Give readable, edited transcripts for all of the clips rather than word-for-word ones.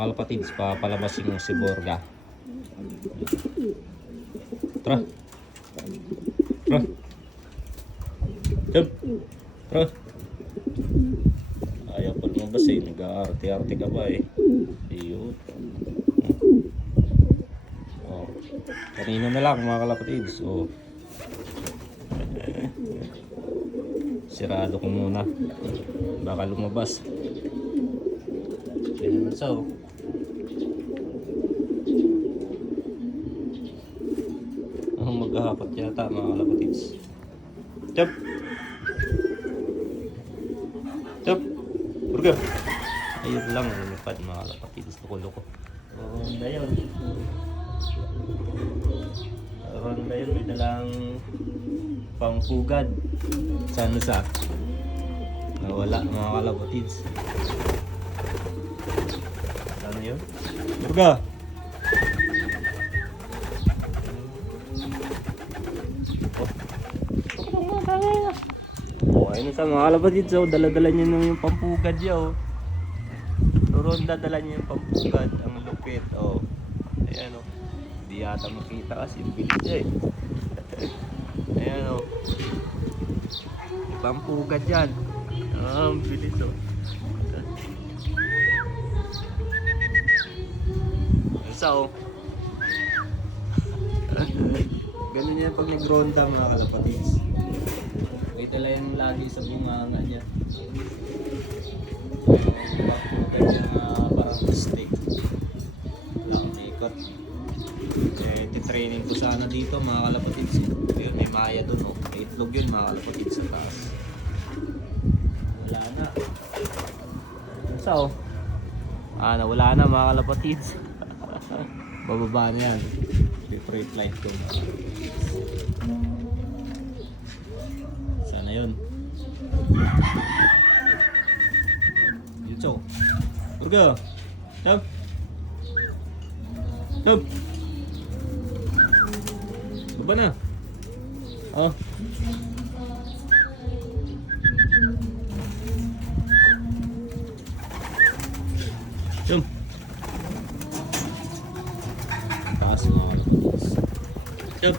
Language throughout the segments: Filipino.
Mga kapatids, papalabasin yung si Borga. Tara. Tara. Jump. Tara. Ayaw pa lumabas eh. Nag-aarte-arte ka pa eh. Iyot. Oh. Kanina na lang mga kalapatids. Oh. Sirado ko muna. Baka lumabas. Yan naman sa oh. Maghahakot yata mga kalapatids. Chop! Chop! Burger! Ayun lang, lumipad mga kalapatids. Loko-loko. Ronda yun. Ronda yun, may dalang pangpugad. Sana sa nawala mga kalapatids. Ano yun? Burger! Oh, ayun sa mga kalapatids, oh, dala-dala niya nung yung pampugad niya, oh. Ronda, dala niya yung pampugad, ang lupit, oh. Ayan, oh. Hindi yata makita kasi, bilis niya, eh. Ayan, oh. May pampugad yan. Ah, ang bilis, oh. Isa, oh. Ganun yan pag nag-ronda mga kalapatids. May dala yan lagi sa bunganga niya. Ganyan parang stick. Wala akong ikot. Eh, titraining ko sana dito mga kalapatids. Ayun, may maya dun oh. May itlog yun mga kalapatids sa taas. Wala na. Isa oh. Nawala na mga kalapatids. Bababa na yan. Free flight ko. Sana yun. Yucho. Burger. Jump. Jump. Baba na. Oh. Jump. Taas mo. Jump.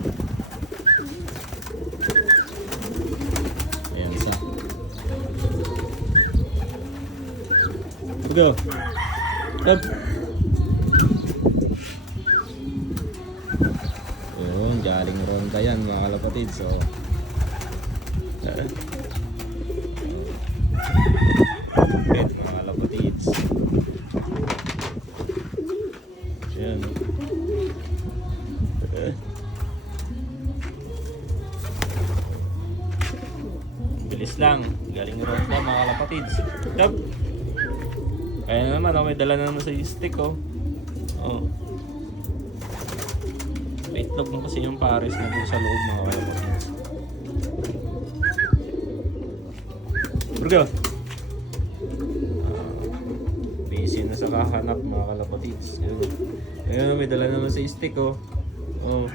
Ayan isa. Go. Jump. Yun, galing ronda yan mga kalapatids. So, okay, mga kalapatids. Ayan. Bilis lang, galing ronda mga kalapatids. Jump. Kaya naman, oh, may dala na naman sa stick oh. Oh. May itlog mo kasi yung pares na doon sa loob mga kalapatids. Burger! Busy na sa kahanap mga kalapatids. Ayun, may dala naman sa stick oh. Oh.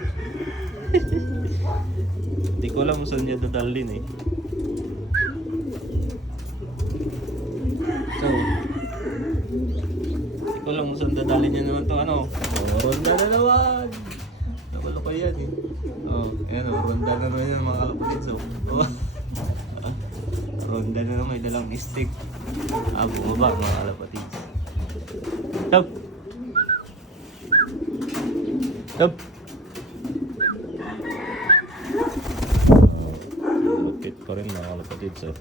Hindi ko alam kung saan niya dadalhin eh. So, hindi ko alam kung saan dadalhin niya naman to ano. Oh, ronda na naman. Nakaloko yan eh. Oh, ayan oh, ronda na naman yan mga kalapatids oh. Oh. Ronda na naman, may dalang stick. Bumaba mga kalapatids. Stop! Stop! Lupit pa rin mga kalapatids oh.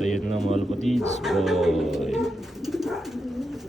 So yun na mga kalapatids, boy.